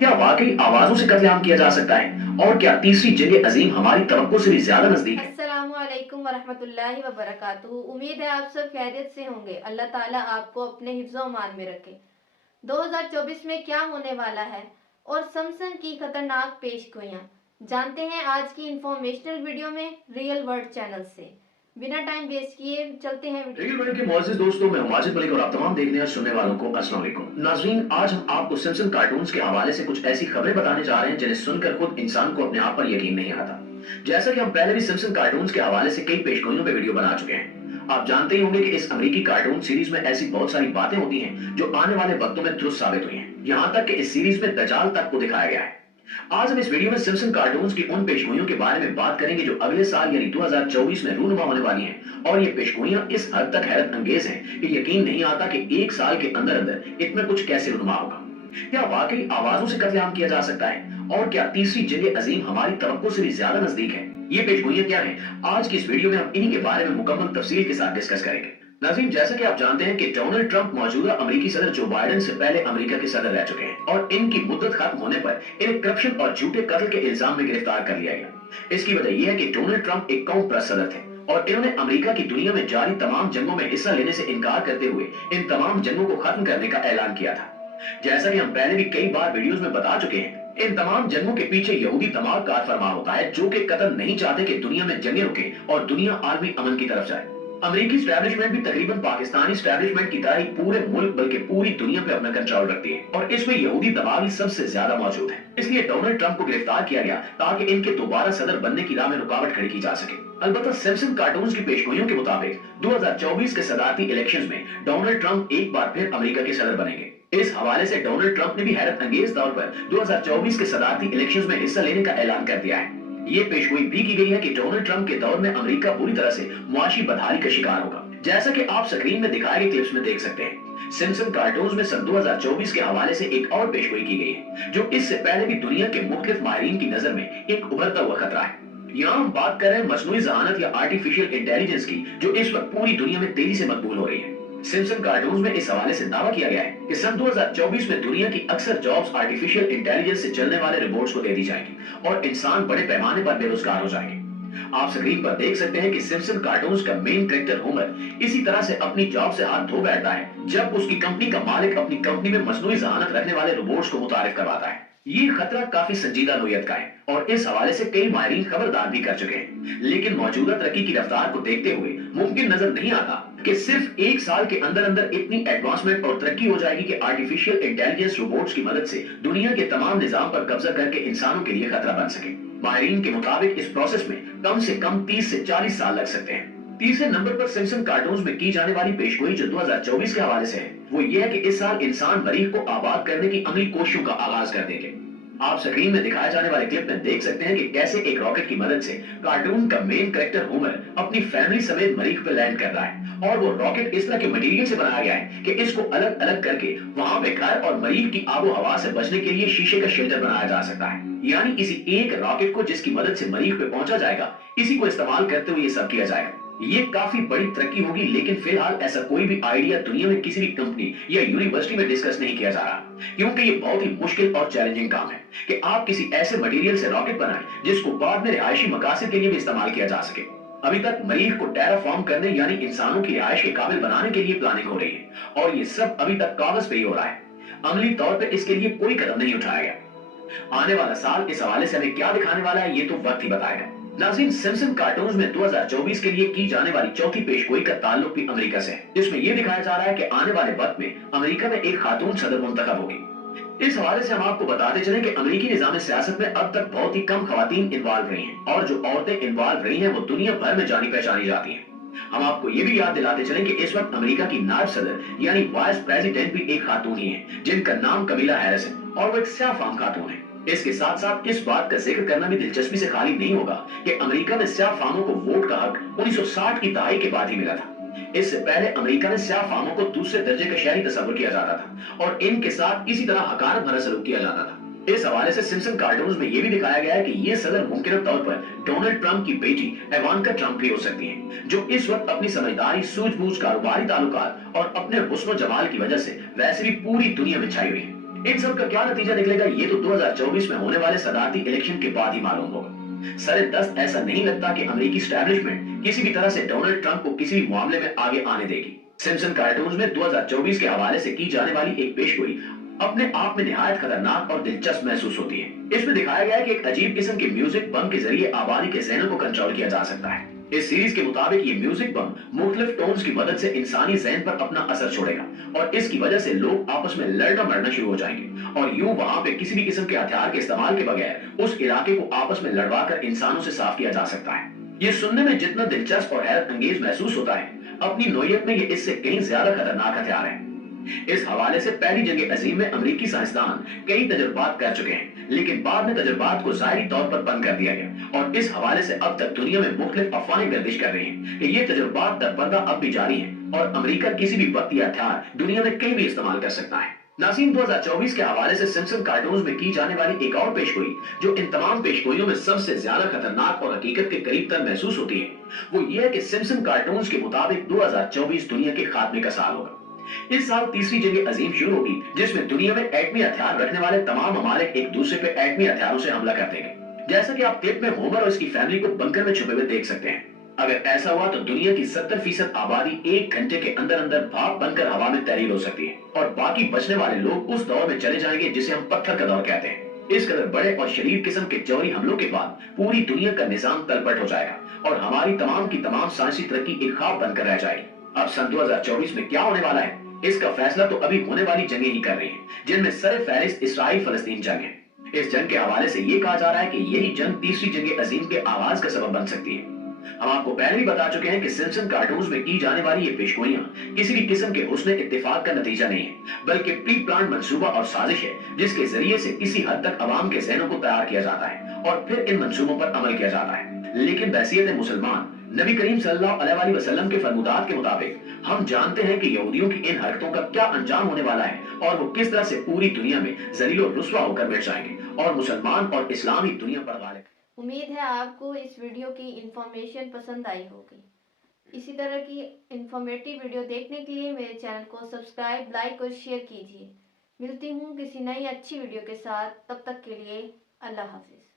क्या वाकई आवाजों से कत्लेआम किया जा सकता है? और क्या तीसरी जंग अजीम हमारी तवक्को से भी ज्यादा नजदीक है? अस्सलामुअलैकुम वरहमतुल्लाहि वबरकातुहू। उम्मीद है आप सब खैरियत से होंगे। अल्लाह ताला आपको अपने हिफ्ज़ अमान में रखे। 2024 में क्या होने वाला है और सैमसंग की खतरनाक पेशगोइयां जानते हैं आज की इंफॉर्मेशनल वीडियो में रियल वर्ल्ड चैनल से। बिना टाइम वेस्ट किए चलते हैं रियल वीडियो। वर्ल्ड के मोअज़्ज़िज़ दोस्तों, मैं हूं माजिद मलिक और आप तमाम देखने और सुनने वालों को अस्सलाम वालेकुम। नाज़रीन, आज हम आपको सिम्पसन कार्टून्स के हवाले से कुछ ऐसी खबरें बताने जा रहे हैं जिन्हें सुनकर खुद इंसान को अपने आप पर यकीन नहीं आता। जैसा कि हम पहले भी सिम्पसन कार्टून्स के हवाले से कई पेशगोइयों पे वीडियो बना चुके हैं। आप जानते ही होंगे कि इस अमेरिकी कार्टून सीरीज में ऐसी बहुत सारी बातें होती हैं जो आने वाले वक्तों में दुरुस्त साबित हुई हैं। यहाँ तक कि इस सीरीज में दज्जाल तक को दिखाया गया है। आज हम इस वीडियो में सिम्पसन कार्टून्स की उन पेशगोइयों के बारे में बात करेंगे जो अगले साल यानी 2024 में रूनुमा होने वाली हैं, और ये पेशगोइयां इस हद तक हैरत अंगेज हैं कि यकीन नहीं आता कि एक साल के अंदर अंदर इतना कुछ कैसे रूनुमा होगा। क्या वाकई आवाजों से कत्लेआम किया जा सकता है? और क्या तीसरी जंग अजीम हमारी तवक्को से भी ज्यादा नजदीक है? ये पेशगोइयां क्या हैं? आज की इस वीडियो में हम इन्हीं के बारे में मुकम्मल तफसील के साथ डिस्कस करेंगे। नाज़रीन, जैसा कि आप जानते हैं कि डोनाल्ड ट्रंप मौजूदा अमेरिकी सदर जो बाइडेन से पहले अमेरिका के सदर रह चुके हैं और इनकी मुद्दत खत्म होने पर इन्हें करप्शन और झूठे कत्ल के इल्जाम में गिरफ्तार कर लिया गया। इसकी वजह यह है कि डोनाल्ड ट्रंप एक कौम परस्त सदर थे और इन्होंने अमेरिका की दुनिया में जारी तमाम जंगों में हिस्सा लेने से इनकार करते हुए इन तमाम जंगों को खत्म करने का ऐलान किया था। जैसा कि हम पहले भी कई बार वीडियोस में बता चुके हैं, इन तमाम जंगों के पीछे यहूदी दिमाग कारफरमा होता है जो कि कतई नहीं चाहते कि दुनिया में जंगें रुके और दुनिया आलमी अमन की तरफ जाए। अमेरिकी स्टैब्लिशमेंट भी तकरीबन पाकिस्तानी स्टैब्लिशमेंट की तरह ही पूरे मुल्क बल्कि पूरी दुनिया पे अपना कंट्रोल रखती है और इसमें यहूदी दबाव ही सबसे ज्यादा मौजूद है। इसलिए डोनाल्ड ट्रंप को गिरफ्तार किया गया ताकि इनके दोबारा सदर बनने की राह में रुकावट खड़ी की जा सके। अलबत्ता सिम्पसन कार्टून्स की पेशगोइयों के मुताबिक 2024 के सदारती इलेक्शंस में डोनाल्ड ट्रंप एक बार फिर अमेरिका के सदर बनेंगे। इस हवाले से डोनाल्ड ट्रंप ने भी हैरत अंगेज तौर पर 2024 के सदारती इलेक्शंस में हिस्सा लेने का ऐलान कर दिया है। ये पेशगोई भी की गई है कि डोनाल्ड ट्रंप के दौर में अमेरिका बुरी तरह से मुआशी बदहाली का शिकार होगा, जैसा कि आप स्क्रीन में दिखाए गए क्लिप्स में देख सकते हैं। सिम्पसन कार्टून्स में सन 2024 के हवाले से एक और पेशगोई की गई है जो इससे पहले भी दुनिया के मुख्तलिफ माहिरीन की नजर में एक उभरता हुआ खतरा है। यहाँ हम बात कर रहे हैं मसनूई जहानत या आर्टिफिशियल इंटेलिजेंस की, जो इस वक्त पूरी दुनिया में तेजी से मकबूल हो रही है। सिम्पसन कार्टून्स में इस हवाले से दावा किया गया है कि सन 2024 में दुनिया की अक्सर जॉब्स आर्टिफिशियल इंटेलिजेंस से चलने वाले रोबोट्स को दे दी जाएंगी और इंसान बड़े पैमाने पर बेरोजगार हो जाएंगे। आप स्क्रीन पर देख सकते हैं कि सिम्पसन कार्टून्स का मेन कैरेक्टर होमर इसी तरह से अपनी जॉब से हाथ धो बैठता है जब उसकी कंपनी का मालिक अपनी कंपनी में मसनूई जहानत रखने वाले रोबोट्स को मुतारिफ करवाता है। ये खतरा काफी संजीदा नोयत का है और इस हवाले से कई माहिरीन खबरदार भी कर चुके हैं, लेकिन मौजूदा तरक्की की रफ्तार को देखते हुए मुमकिन नजर नहीं आता कि सिर्फ एक साल के अंदर अंदर इतनी एडवांसमेंट और तरक्की हो जाएगी कि आर्टिफिशियल इंटेलिजेंस रोबोट्स की मदद से दुनिया के तमाम निजाम पर कब्जा करके इंसानों के लिए खतरा बन सके। माहिरीन के मुताबिक इस प्रोसेस में कम से कम 30 से 40 साल लग सकते हैं। तीसरे नंबर पर सिम्पसन कार्टून्स में की जाने वाली पेशगोई जो 2024 के हवाले से है वो ये है कि इस साल इंसान मरीख को आबाद करने की अमली कोशिशों का आगाज कर देंगे। आप स्क्रीन में दिखाए जाने वाले क्लिप में देख सकते हैं कि कैसे एक रॉकेट की मदद से कार्टून का मेन कैरेक्टर होमर अपनी फैमिली समेत मरीख पर लैंड कर रहा है और वो रॉकेट इस तरह के मटेरियल से बनाया गया है कि इसको अलग अलग करके वहां पे घर और मरीख की आबो हवा से बचने के लिए शीशे का शेल्टर बनाया जा सकता है। यानी इसी एक रॉकेट को जिसकी मदद से मरीख पे पहुंचा जाएगा, इसी को इस्तेमाल करते हुए ये सब किया जाएगा। ये काफी बड़ी तरक्की होगी, लेकिन फिलहाल ऐसा कोई भी आइडिया दुनिया में किसी भी कंपनी या यूनिवर्सिटी में डिस्कस नहीं किया जा रहा, क्योंकि ये बहुत ही मुश्किल और चैलेंजिंग काम है कि आप किसी ऐसे मटेरियल से रॉकेट बनाएं जिसको बाद में रिहायशी मकासद के लिए भी इस्तेमाल किया जा सके। अभी तक मरीख को टेराफॉर्म करने यानी इंसानों की रिहायश के काबिल बनाने के लिए प्लानिंग हो रही है और ये सब अभी तक कागज पे ही हो रहा है। अमली तौर पर इसके लिए कोई कदम नहीं उठाया गया। आने वाला साल इस हवाले से हमें क्या दिखाने वाला है ये तो वक्त ही बताएगा। नाज़रीन, सिम्पसन कार्टून्स में 2024 के लिए की जाने वाली चौथी पेशगोई का ताल्लुक भी अमेरिका से है, जिसमें यह दिखाया जा रहा है कि आने वाले वक्त में अमेरिका में एक खातून सदर मुंतखब होगी। इस हवाले से हम आपको बताते चलें कि अमेरिकी निजाम सियासत में अब तक बहुत ही कम खवातीन इन्वॉल्व रही हैं और जो औरतें इन्वॉल्व रही हैं वो दुनिया भर में जानी पहचानी जाती हैं। हम आपको ये भी याद दिलाते चलें कि इस वक्त अमेरिका की नायब सदर यानी वाइस प्रेसिडेंट भी एक खातून ही है जिनका नाम कमीला हैरिस है और वो एक स्याह खातून है। इसके साथ साथ इस बात का जिक्र करना भी दिलचस्पी से खाली नहीं होगा कि अमेरिका में स्याह फामों को वोट का हक 1960 की दहाई के बाद ही मिला था। इससे पहले अमेरिका में स्याह फामों को दूसरे दर्जे का शहरी तस्वुर किया जाता था और इनके साथ इसी तरह हकारत भरा सलूक किया जाता था। इस हवाले से सिम्पसन कार्टून्स में यह भी दिखाया गया है कि ये सदर मुमकिन तौर पर डोनाल्ड ट्रंप की बेटी इवांका ट्रंप भी हो सकती हैं, जो इस वक्त अपनी समझदारी, सूझबूझ, कारोबारी ताल्लुकात और अपने हुस्न जमाल की वजह से वैसे भी पूरी दुनिया में छाई हुई है। इन सब का क्या नतीजा निकलेगा ये तो 2024 में होने वाले सदारती इलेक्शन के बाद ही मालूम होगा। सरे दस्त ऐसा नहीं लगता कि अमेरिकी एस्टैब्लिशमेंट किसी भी तरह से डोनाल्ड ट्रंप को किसी भी मामले में आगे आने देगी। सिम्पसन कार्टून्स में 2024 के हवाले से की जाने वाली एक पेशगोई अपने आप में निहायत खतरनाक और दिलचस्प महसूस होती है। इसमें दिखाया गया है कि एक अजीब किस्म के म्यूजिक बम के जरिए आबादी के ज़हनों को कंट्रोल किया जा सकता है। इस सीरीज के मुताबिक ये म्यूजिक बम मुख्तलिफ टोन्स की मदद से इंसानी ज़हन पर अपना असर छोड़ेगा और इसकी वजह से लोग आपस में लड़ना मरना शुरू हो जाएंगे और यूं वहां पे किसी भी किस्म के हथियार के इस्तेमाल के बगैर उस इलाके को आपस में लड़वा कर इंसानों से साफ किया जा सकता है। ये सुनने में जितना दिलचस्प और हैरत अंगेज महसूस होता है, अपनी नोयत में ये इससे कहीं ज्यादा खतरनाक हथियार है। इस हवाले से पहली जंग अजीम में अमेरिकी साइंसदान कई तजुर्बात कर चुके हैं, लेकिन बाद में तजुर्बात को जाहिरी तौर पर बंद कर दिया गया और इस हवाले से अब तक दुनिया में मुख्तलिफ अफवाहें गर्दिश कर रही हैं कि ये तजुर्बात दरपर्दा अब भी जारी हैं और अमेरिका किसी भी वक्त ये हथियार दुनिया में कहीं भी इस्तेमाल कर सकता है। नाज़रीन, 2024 के हवाले से सिम्पसन कार्टून्स में की जाने वाली एक और पेशगोई जो इन तमाम पेशगोइयों में सबसे ज्यादा खतरनाक और हकीकत के करीब तर महसूस होती है, वो ये है कि सिम्पसन कार्टून्स के मुताबिक 2024 दुनिया के खात्मे का साल होगा। इस साल तीसरी जंग अजीम शुरू होगी जिसमें दुनिया में एटमी हथियार रखने वाले तमाम ममालिक एक दूसरे पे एटमी हथियारों से हमला कर देंगे। जैसा कि आप क्लिप में होमर और इसकी फैमिली को बंकर में छुपे हुए देख सकते हैं। अगर ऐसा हुआ तो दुनिया की 70% आबादी 1 घंटे के अंदर अंदर भाप बनकर हवा में तैरील हो सकती है और बाकी बचने वाले लोग उस दौर में चले जाएंगे जिसे हम पत्थर का दौर कहते हैं। इस कदर बड़े और शरीर किस्म के जौहरी हमलों के बाद पूरी दुनिया का निजाम तलपट हो जाएगा और हमारी तमाम की तमाम साइंसी तरक्की एक ख्वाब बनकर रह जाएगी। अब सन 2024 में क्या होने वाला है इसका फैसला तो अभी होने वाली जंगें ही कर रही हैं, जिनमें सर फहरिस्त इसराइल फलस्तीन जंग है। इस जंग के हवाले से ये कहा जा रहा है कि यही जंग तीसरी जंग अजीम के आगाज का सबब बन सकती है। हम आपको पहले भी बता चुके हैं कि सिम्पसन कार्टून्स में की जाने वाली ये पेशगोइयां किसी भी किस्म के हुस्न इत्तेफाक का नतीजा नहीं है, बल्कि प्री प्लान मंसूबा और साजिश है जिसके जरिए से किसी हद तक अवाम के ज़हनों को तैयार किया जाता है और फिर इन मंसूबों पर अमल किया जाता है। लेकिन बहसीयत मुसलमान नबी करीम सल्लल्लाहु अलैहि वसल्लम के फरमुदात के मुताबिक हम जानते हैं कि यहूदियों की इन हरकतों का क्या अंजाम होने वाला है और वो किस तरह से पूरी दुनिया में जलील और रुस्वा होकर बैठ जाएंगे और मुसलमान और इस्लामी दुनिया पर गालिब। उम्मीद है आपको इस वीडियो की इंफॉर्मेशन पसंद आई होगी। इसी तरह की इंफॉर्मेटिव वीडियो देखने के लिए मेरे चैनल को सब्सक्राइब, लाइक और शेयर कीजिए। मिलती हूँ किसी नई अच्छी वीडियो के साथ, तब तक के लिए अल्लाह हाफिज।